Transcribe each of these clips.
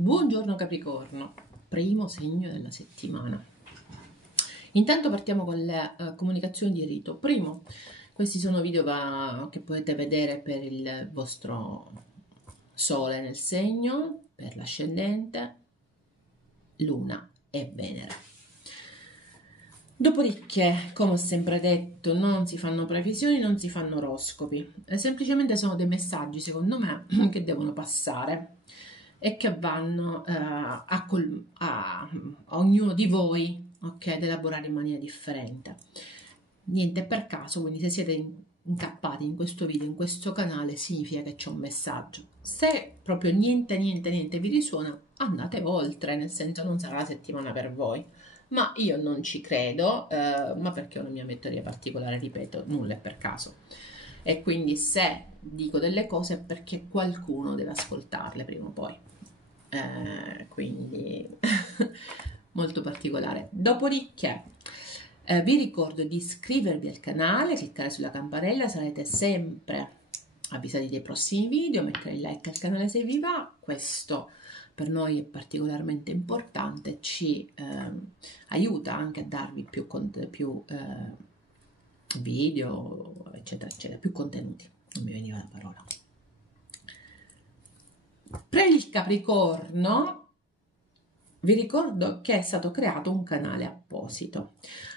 Buongiorno Capricorno, primo segno della settimana. Intanto partiamo con le comunicazioni di rito. Primo, questi sono video che potete vedere per il vostro Sole nel segno, per l'ascendente, Luna e Venere. Dopodiché, come ho sempre detto, non si fanno previsioni, non si fanno oroscopi, semplicemente sono dei messaggi, secondo me, che devono passare e che vanno a ognuno di voi, ok, ad elaborare in maniera differente. Niente per caso, quindi se siete incappati in questo video, in questo canale, significa che c'è un messaggio. Se proprio niente vi risuona, andate oltre, nel senso non sarà la settimana per voi. Ma io non ci credo, ma perché ho una mia metodologia particolare, ripeto, nulla è per caso. E quindi se dico delle cose è perché qualcuno deve ascoltarle prima o poi. Quindi molto particolare. Dopodiché vi ricordo di iscrivervi al canale, cliccare sulla campanella, sarete sempre avvisati dei prossimi video, mettere il like al canale se vi va. Questo per noi è particolarmente importante, ci aiuta anche a darvi più video, eccetera, eccetera, più contenuti. Non mi veniva la parola. Per il Capricorno vi ricordo che è stato creato un canale apposito.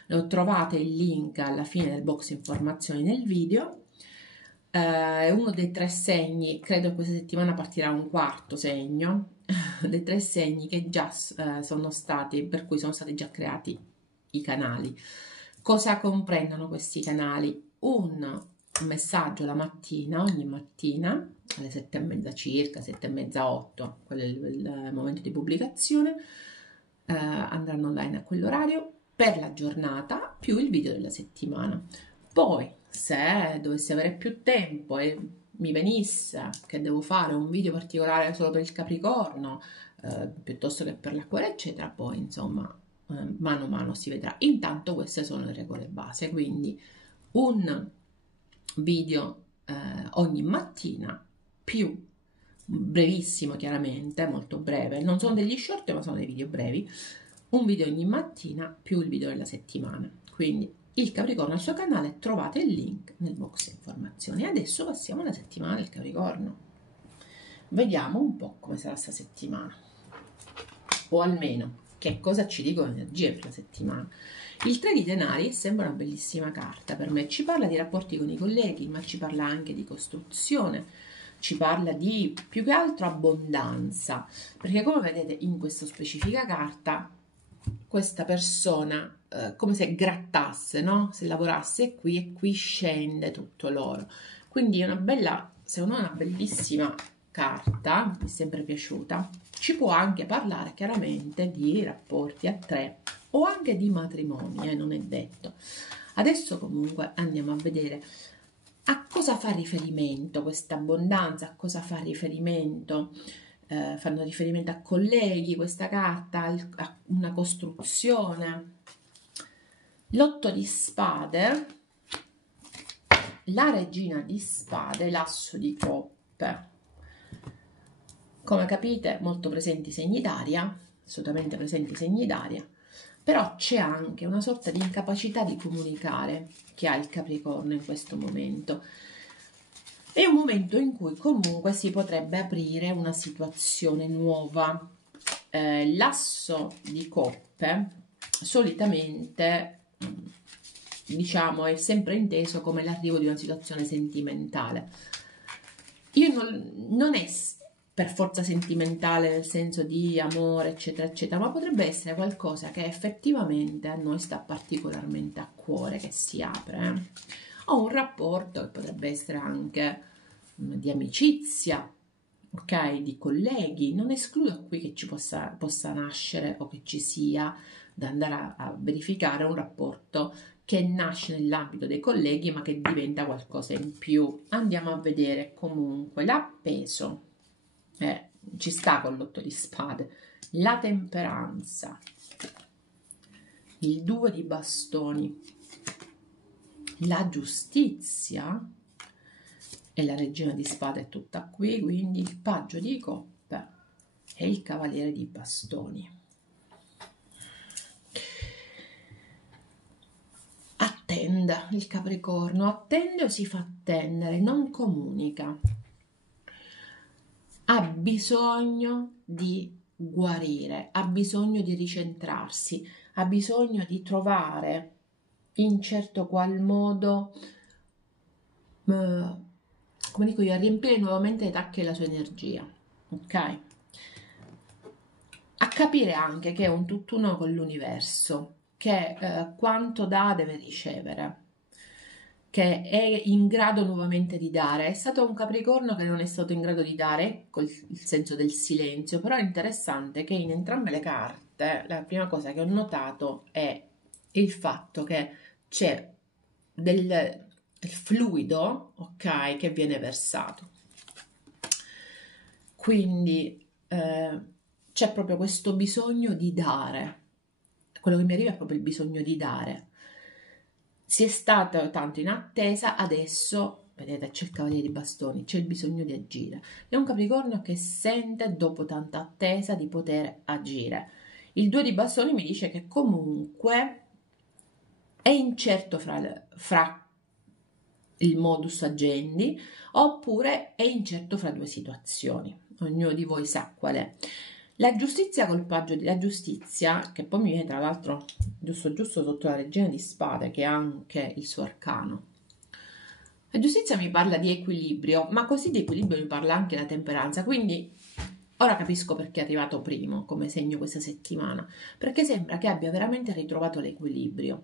Lo trovate il link alla fine del box informazioni nel video. È uno dei 3 segni, credo che questa settimana partirà un quarto segno, dei 3 segni che già sono stati, per cui sono stati già creati i canali. Cosa comprendono questi canali? Un messaggio la mattina, ogni mattina, alle 7:30 circa, 7:30, 8, quello è il momento di pubblicazione, andranno online a quell'orario per la giornata più il video della settimana. Poi se dovessi avere più tempo e mi venisse che devo fare un video particolare solo per il Capricorno, piuttosto che per l'Acquario eccetera, poi insomma mano a mano si vedrà. Intanto queste sono le regole base, quindi un video ogni mattina, più brevissimo, chiaramente molto breve, non sono degli short ma sono dei video brevi, un video ogni mattina più il video della settimana. Quindi il Capricorno al suo canale, trovate il link nel box informazioni. Adesso passiamo alla settimana del Capricorno, vediamo un po' come sarà questa settimana, o almeno che cosa ci dicono le energie per la settimana. Il 3 di denari sembra una bellissima carta per me, ci parla di rapporti con i colleghi, ma ci parla anche di costruzione, ci parla di più che altro abbondanza, perché come vedete in questa specifica carta questa persona come se grattasse, no? Se lavorasse qui e qui scende tutto l'oro. Quindi è una bella, secondo me una bellissima carta, mi è sempre piaciuta. Ci può anche parlare chiaramente di rapporti a 3 o anche di matrimoni, non è detto. Adesso comunque andiamo a vedere a cosa fa riferimento questa abbondanza, a cosa fa riferimento. Fanno riferimento a colleghi, questa carta, a una costruzione. L'8 di spade, la regina di spade, l'asso di coppe. Come capite, molto presenti i segni d'aria, assolutamente presenti i segni d'aria, però c'è anche una sorta di incapacità di comunicare che ha il Capricorno in questo momento. È un momento in cui comunque si potrebbe aprire una situazione nuova. L'asso di coppe solitamente, diciamo, è sempre inteso come l'arrivo di una situazione sentimentale. Non è per forza sentimentale nel senso di amore eccetera eccetera, ma potrebbe essere qualcosa che effettivamente a noi sta particolarmente a cuore, che si apre, o un rapporto che potrebbe essere anche di amicizia, ok, di colleghi. Non escludo qui che ci possa nascere o che ci sia da andare a verificare un rapporto che nasce nell'ambito dei colleghi ma che diventa qualcosa in più. Andiamo a vedere comunque l'appeso, ci sta con l'8 di spade, la temperanza, il 2 di bastoni, la giustizia e la regina di spade è tutta qui, quindi il paggio di coppe e il Cavaliere di Bastoni. Attenda il Capricorno, attende o si fa attendere, non comunica. Ha bisogno di guarire, ha bisogno di ricentrarsi, ha bisogno di trovare in certo qual modo, come dico io, a riempire nuovamente le tacche della sua energia, ok? A capire anche che è un tutt'uno con l'universo, che quanto dà deve ricevere, che è in grado nuovamente di dare. È stato un Capricorno che non è stato in grado di dare, col il senso del silenzio, però è interessante che in entrambe le carte la prima cosa che ho notato è il fatto che c'è del fluido, ok, che viene versato. Quindi c'è proprio questo bisogno di dare. Quello che mi arriva è proprio il bisogno di dare. Si è stato tanto in attesa, adesso, vedete, c'è il Cavaliere di Bastoni, c'è il bisogno di agire. È un Capricorno che sente, dopo tanta attesa, di poter agire. Il 2 di Bastoni mi dice che comunque è incerto fra il modus agendi, oppure è incerto fra due situazioni. Ognuno di voi sa qual è. La giustizia col paggio della giustizia, che poi mi viene tra l'altro giusto sotto la regina di spade, che ha anche il suo arcano. La giustizia mi parla di equilibrio, ma così di equilibrio mi parla anche la temperanza, quindi ora capisco perché è arrivato primo come segno questa settimana, perché sembra che abbia veramente ritrovato l'equilibrio.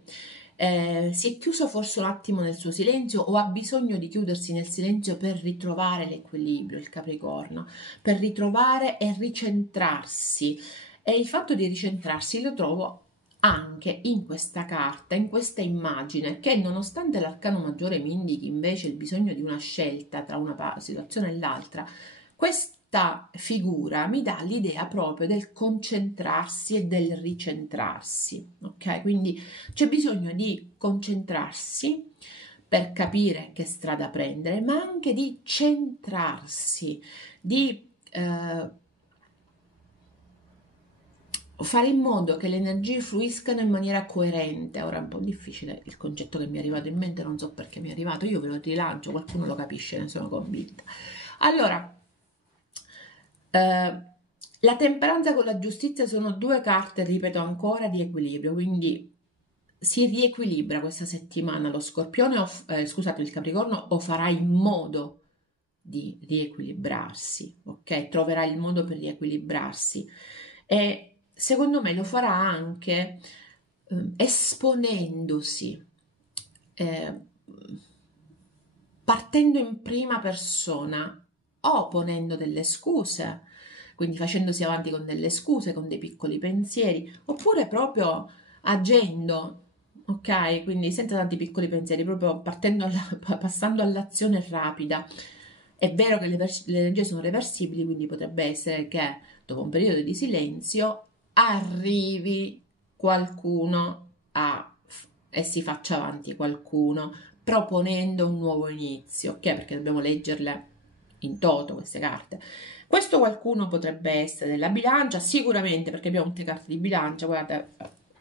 Si è chiuso forse un attimo nel suo silenzio o ha bisogno di chiudersi nel silenzio per ritrovare l'equilibrio, il Capricorno, per ritrovare e ricentrarsi. E il fatto di ricentrarsi lo trovo anche in questa carta, in questa immagine, che nonostante l'arcano maggiore mi indichi invece il bisogno di una scelta tra una situazione e l'altra, questa figura mi dà l'idea proprio del concentrarsi e del ricentrarsi, ok? Quindi c'è bisogno di concentrarsi per capire che strada prendere, ma anche di centrarsi, di fare in modo che le energie fluiscano in maniera coerente. Ora è un po' difficile il concetto che mi è arrivato in mente, non so perché mi è arrivato, io ve lo rilancio, qualcuno lo capisce, ne sono convinta. Allora, la temperanza con la giustizia sono due carte, ripeto ancora, di equilibrio, quindi si riequilibra questa settimana lo Scorpione, scusate, il Capricorno, o farà in modo di riequilibrarsi, ok? Troverà il modo per riequilibrarsi e secondo me lo farà anche esponendosi, partendo in prima persona o ponendo delle scuse, quindi facendosi avanti con delle scuse, con dei piccoli pensieri, oppure proprio agendo, ok? Quindi senza tanti piccoli pensieri, proprio passando all'azione rapida. È vero che le energie sono reversibili, quindi potrebbe essere che dopo un periodo di silenzio arrivi qualcuno e si faccia avanti qualcuno proponendo un nuovo inizio, ok? Perché dobbiamo leggerle in toto queste carte. Questo qualcuno potrebbe essere della bilancia, sicuramente, perché abbiamo tutte carte di bilancia, guardate,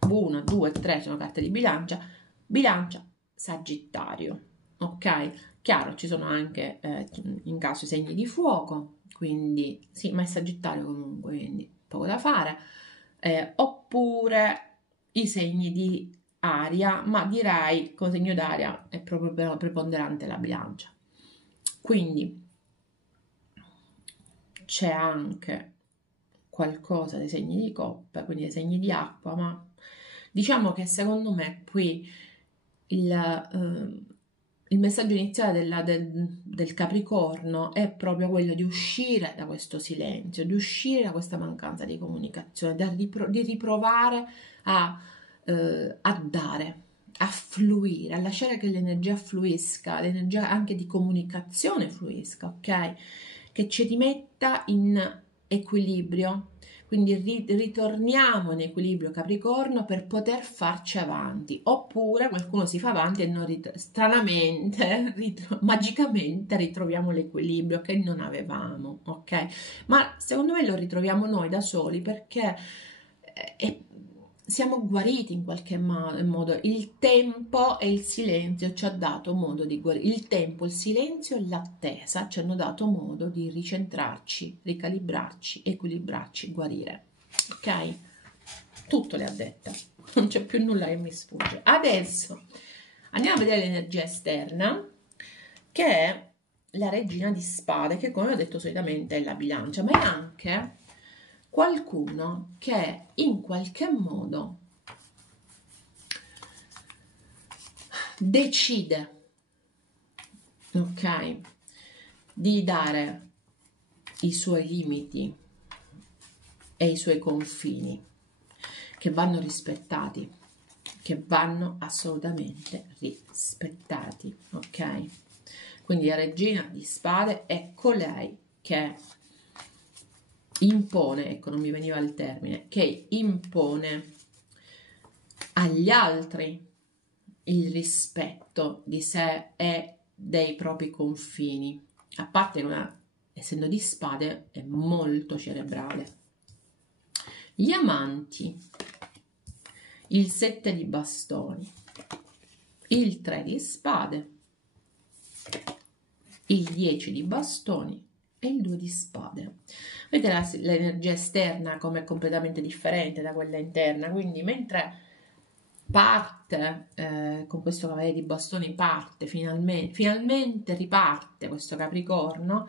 1, 2, 3 sono carte di bilancia, Sagittario, ok? Chiaro, ci sono anche in caso i segni di fuoco, quindi sì, ma è Sagittario comunque, quindi poco da fare, oppure i segni di aria, ma direi come segno d'aria è proprio preponderante la bilancia. Quindi c'è anche qualcosa dei segni di coppa, quindi dei segni di acqua, ma diciamo che secondo me qui il messaggio iniziale del Capricorno è proprio quello di uscire da questo silenzio, di uscire da questa mancanza di comunicazione, di riprovare a dare, a fluire, a lasciare che l'energia fluisca, l'energia anche di comunicazione fluisca, ok? Che ci rimetta in equilibrio. Quindi ritorniamo in equilibrio Capricorno per poter farci avanti, oppure qualcuno si fa avanti e non stranamente, magicamente ritroviamo l'equilibrio che non avevamo, ok? Ma secondo me lo ritroviamo noi da soli perché siamo guariti in qualche modo. Il tempo e il silenzio ci ha dato modo di guarire. Il tempo, il silenzio e l'attesa ci hanno dato modo di ricentrarci, ricalibrarci, equilibrarci, guarire. Ok? Tutto le ha dette. Non c'è più nulla che mi sfugge. Adesso andiamo a vedere l'energia esterna, che è la regina di spade, che come ho detto solitamente è la bilancia, ma è anche qualcuno che in qualche modo decide, ok, di dare i suoi limiti e i suoi confini che vanno rispettati, che vanno assolutamente rispettati, ok? Quindi la regina di spade è colei che impone, ecco, non mi veniva il termine, che impone agli altri il rispetto di sé e dei propri confini, a parte che essendo di spade è molto cerebrale. Gli amanti, il 7 di bastoni, il 3 di spade, il 10 di bastoni e il 2 di spade. Vedete l'energia esterna come è completamente differente da quella interna, quindi mentre parte con questo cavaliere di bastoni, parte finalmente riparte questo Capricorno,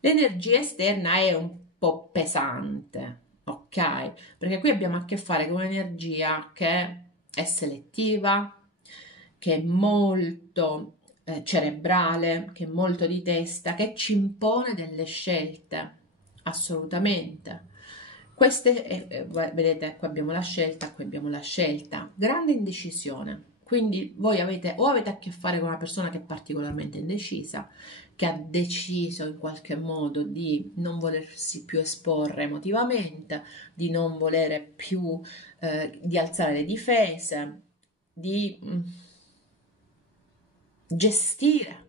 l'energia esterna è un po' pesante, ok? Perché qui abbiamo a che fare con un'energia che è selettiva, che è molto cerebrale, che è molto di testa, che ci impone delle scelte, assolutamente. Queste, vedete, qui abbiamo la scelta, qui abbiamo la scelta, grande indecisione. Quindi voi avete a che fare con una persona che è particolarmente indecisa, che ha deciso in qualche modo di non volersi più esporre emotivamente, di non volere più di alzare le difese, di gestire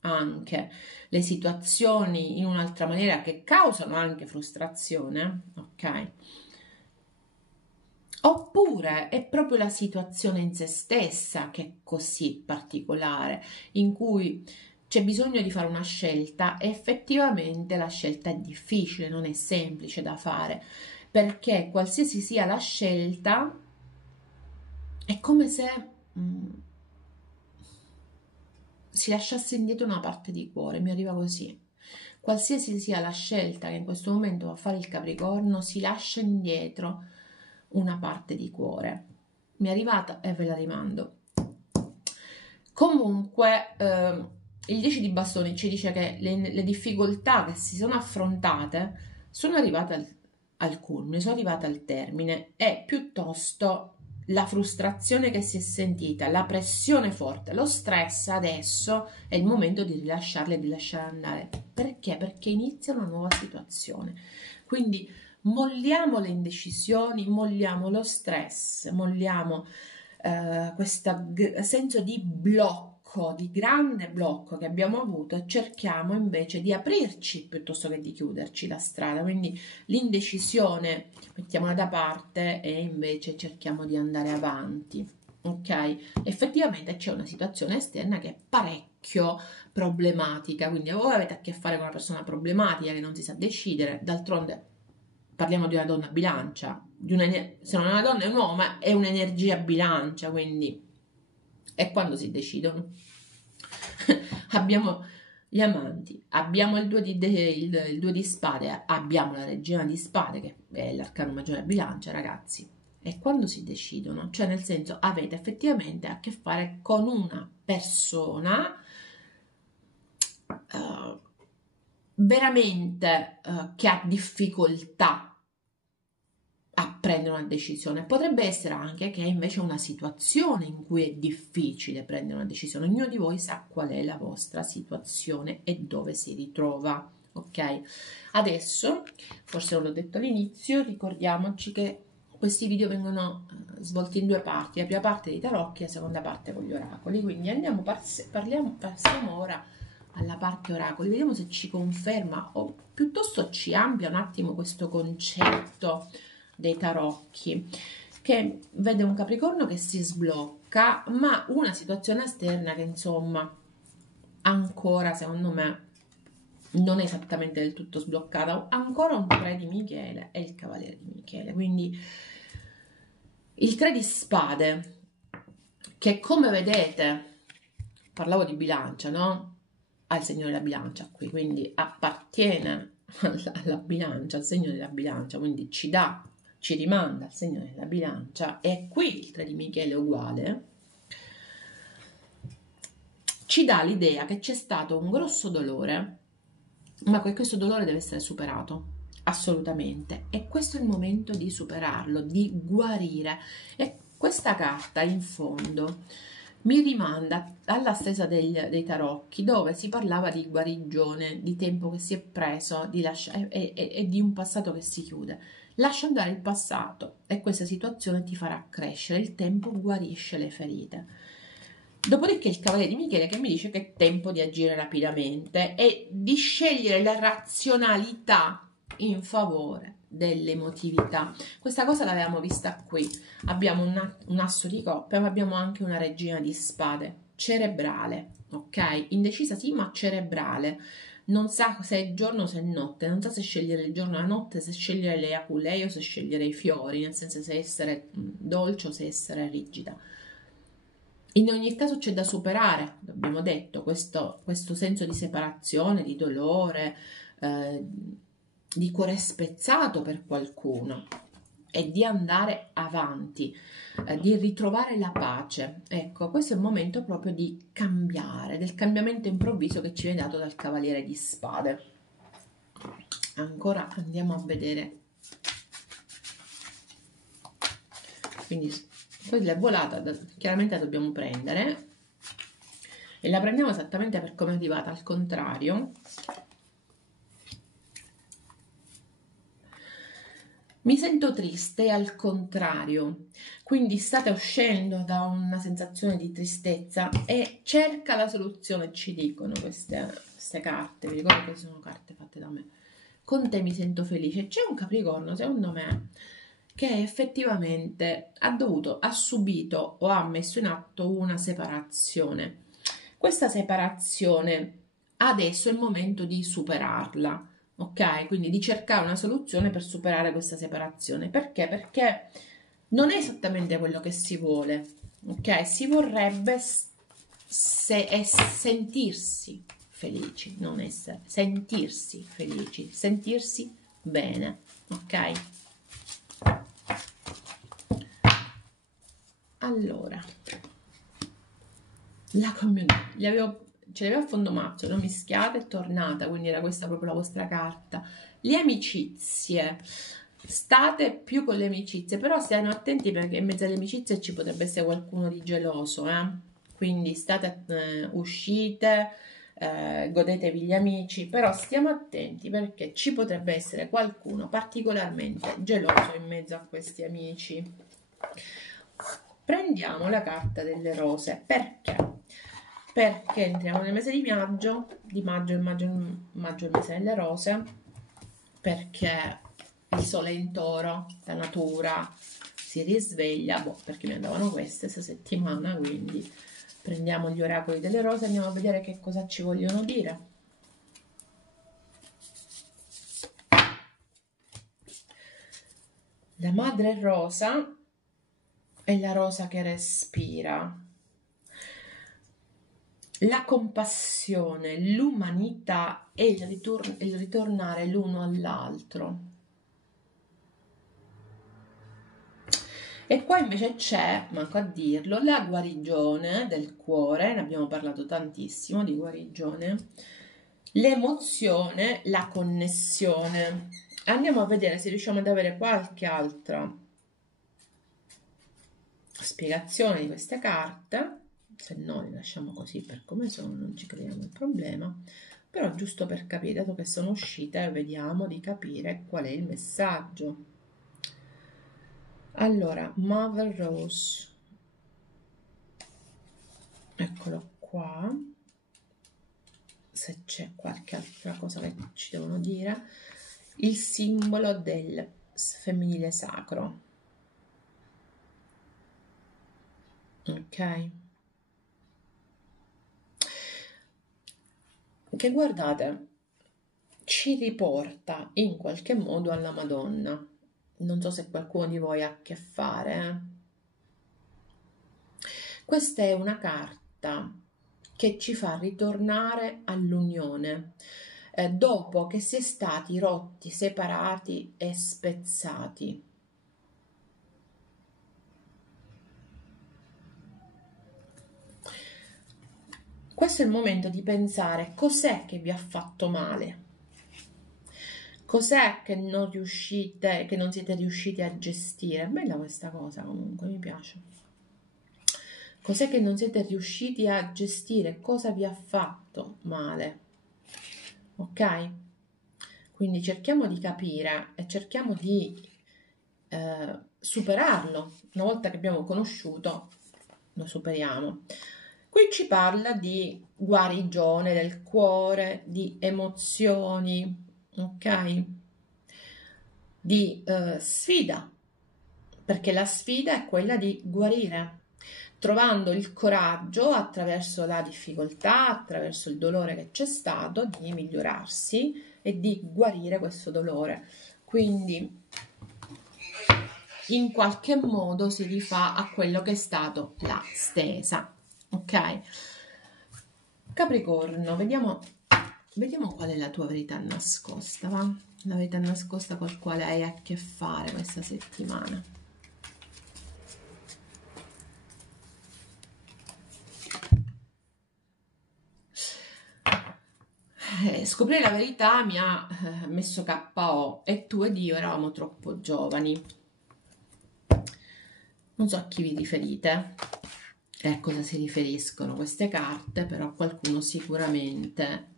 anche le situazioni in un'altra maniera che causano anche frustrazione, ok? Oppure è proprio la situazione in se stessa che è così particolare, in cui c'è bisogno di fare una scelta e effettivamente la scelta è difficile, non è semplice da fare, perché qualsiasi sia la scelta è come se si lasciasse indietro una parte di cuore, mi arriva così. Qualsiasi sia la scelta che in questo momento va a fare il Capricorno, si lascia indietro una parte di cuore. Mi è arrivata e ve la rimando. Comunque, il 10 di bastoni ci dice che le difficoltà che si sono affrontate sono arrivate al culmine, sono arrivate al termine e piuttosto la frustrazione che si è sentita, la pressione forte, lo stress, adesso è il momento di rilasciarle e di lasciare andare. Perché? Perché inizia una nuova situazione. Quindi molliamo le indecisioni, molliamo lo stress, molliamo questo senso di blocco, di grande blocco che abbiamo avuto e cerchiamo invece di aprirci piuttosto che di chiuderci la strada. Quindi l'indecisione mettiamola da parte e invece cerchiamo di andare avanti. Ok? Effettivamente c'è una situazione esterna che è parecchio problematica, quindi o avete a che fare con una persona problematica che non si sa decidere, d'altronde parliamo di una donna bilancia, se non è una donna è un uomo, è un'energia bilancia, quindi è quando si decidono. Abbiamo gli amanti, abbiamo il 2 di spade, abbiamo la regina di spade che è l'arcano maggiore bilancia, ragazzi. E quando si decidono, cioè nel senso avete effettivamente a che fare con una persona veramente che ha difficoltà a prendere una decisione. Potrebbe essere anche che invece è una situazione in cui è difficile prendere una decisione. Ognuno di voi sa qual è la vostra situazione e dove si ritrova, ok? Adesso, forse non l'ho detto all'inizio, ricordiamoci che questi video vengono svolti in due parti, la prima parte dei tarocchi e la seconda parte con gli oracoli, quindi passiamo ora alla parte oracoli, vediamo se ci conferma o piuttosto ci amplia un attimo questo concetto dei tarocchi, che vede un Capricorno che si sblocca, ma una situazione esterna che insomma ancora secondo me non è esattamente del tutto sbloccata, ancora un 3 di Michele e il Cavaliere di Michele, quindi il 3 di spade, che come vedete, parlavo di bilancia, no? Al segno della bilancia qui, quindi appartiene alla bilancia, al segno della bilancia, quindi ci rimanda al segno della bilancia, e qui il 3 di Michele è uguale, ci dà l'idea che c'è stato un grosso dolore, ma questo dolore deve essere superato, assolutamente, e questo è il momento di superarlo, di guarire. E questa carta in fondo mi rimanda alla stesa dei tarocchi, dove si parlava di guarigione, di tempo che si è preso e di un passato che si chiude. Lascia andare il passato e questa situazione ti farà crescere, il tempo guarisce le ferite. Dopodiché il Cavaliere di Michele che mi dice che è tempo di agire rapidamente e di scegliere la razionalità in favore dell'emotività. Questa cosa l'avevamo vista qui. Abbiamo un asso di coppe, ma abbiamo anche una regina di spade, cerebrale, ok? Indecisa sì, ma cerebrale. Non sa se è giorno o se è notte, non sa se scegliere il giorno o la notte, se scegliere le aculei o se scegliere i fiori, nel senso se essere dolce o se essere rigida. In ogni caso c'è da superare, abbiamo detto, questo senso di separazione, di dolore, di cuore spezzato per qualcuno, e di andare avanti, di ritrovare la pace. Ecco, questo è il momento proprio di cambiare, del cambiamento improvviso che ci viene dato dal Cavaliere di Spade. Ancora andiamo a vedere. Quindi quella è volata, chiaramente la dobbiamo prendere e la prendiamo esattamente per come è arrivata, al contrario. Mi sento triste al contrario, quindi state uscendo da una sensazione di tristezza e cerca la soluzione, ci dicono queste carte. Vi ricordo che sono carte fatte da me. Con te mi sento felice. C'è un Capricorno, secondo me, che effettivamente ha subito o ha messo in atto una separazione. Questa separazione adesso è il momento di superarla, ok? Quindi di cercare una soluzione per superare questa separazione. Perché? Perché non è esattamente quello che si vuole, ok? Si vorrebbe sentirsi felici, non essere, sentirsi felici, sentirsi bene, ok? Allora, la community, ce l'avevo a fondo mazzo, non mischiata e tornata, quindi era questa proprio la vostra carta. Le amicizie, state più con le amicizie, però stiamo attenti perché in mezzo alle amicizie ci potrebbe essere qualcuno di geloso, quindi state, uscite, godetevi gli amici, però stiamo attenti perché ci potrebbe essere qualcuno particolarmente geloso in mezzo a questi amici. Prendiamo la carta delle rose. Perché? Perché entriamo nel mese di maggio, maggio è il mese delle rose, perché il sole è in toro, la natura si risveglia, perché mi andavano queste settimana, quindi prendiamo gli oracoli delle rose e andiamo a vedere che cosa ci vogliono dire. La madre rosa è la rosa che respira. La compassione, l'umanità e il ritornare l'uno all'altro. E qua invece c'è, manco a dirlo, la guarigione del cuore, ne abbiamo parlato tantissimo di guarigione, l'emozione, la connessione. Andiamo a vedere se riusciamo ad avere qualche altra spiegazione di queste carte, se no le lasciamo così per come sono, non ci creiamo il problema. però giusto per capire, dato che sono uscite, vediamo di capire qual è il messaggio. Allora, Mother Rose, eccolo qua, se c'è qualche altra cosa che ci devono dire, il simbolo del femminile sacro, ok? Che guardate, ci riporta in qualche modo alla Madonna. Non so se qualcuno di voi ha a che fare. Questa è una carta che ci fa ritornare all'unione, dopo che si è stati rotti, separati e spezzati. Questo è il momento di pensare cos'è che vi ha fatto male, cos'è che non riuscite, che non siete riusciti a gestire. È bella questa cosa, comunque mi piace. Cos'è che non siete riusciti a gestire? Cosa vi ha fatto male? Ok? Quindi cerchiamo di capire e cerchiamo di superarlo. Una volta che abbiamo conosciuto, lo superiamo. Qui ci parla di guarigione del cuore, di emozioni, ok? Di sfida, perché la sfida è quella di guarire, trovando il coraggio attraverso la difficoltà, attraverso il dolore che c'è stato, di migliorarsi e di guarire questo dolore. Quindi in qualche modo si rifà a quello che è stato la stesa, ok? Capricorno, vediamo qual è la tua verità nascosta, va? La verità nascosta col quale hai a che fare questa settimana. Scoprire la verità mi ha messo KO e tu ed io eravamo troppo giovani. Non so a chi vi riferite e a cosa si riferiscono queste carte, però qualcuno sicuramente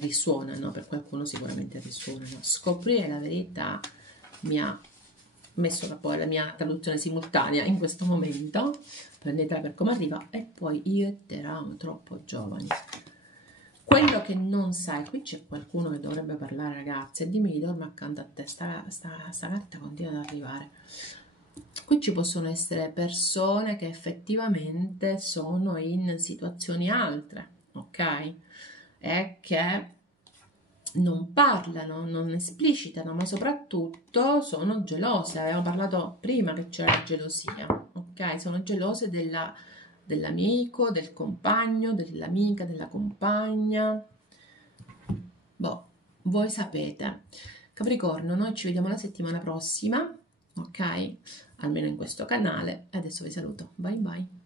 risuonano, per qualcuno sicuramente risuonano. Scoprire la verità mi ha messo KO, la mia traduzione simultanea in questo momento, prendetela per come arriva, e poi io e te eravamo troppo giovani. Quello che non sai, qui c'è qualcuno che dovrebbe parlare, ragazzi, e dimmi, dorme accanto a te, sta carta continua ad arrivare. Qui ci possono essere persone che effettivamente sono in situazioni altre, ok? E che non parlano, non esplicitano, ma soprattutto sono gelose. Avevamo parlato prima che c'era la gelosia, ok? Sono gelose dell'amico, del compagno, dell'amica, della compagna. Boh, voi sapete. Capricorno, noi ci vediamo la settimana prossima, ok? Almeno in questo canale. Adesso vi saluto. Bye bye.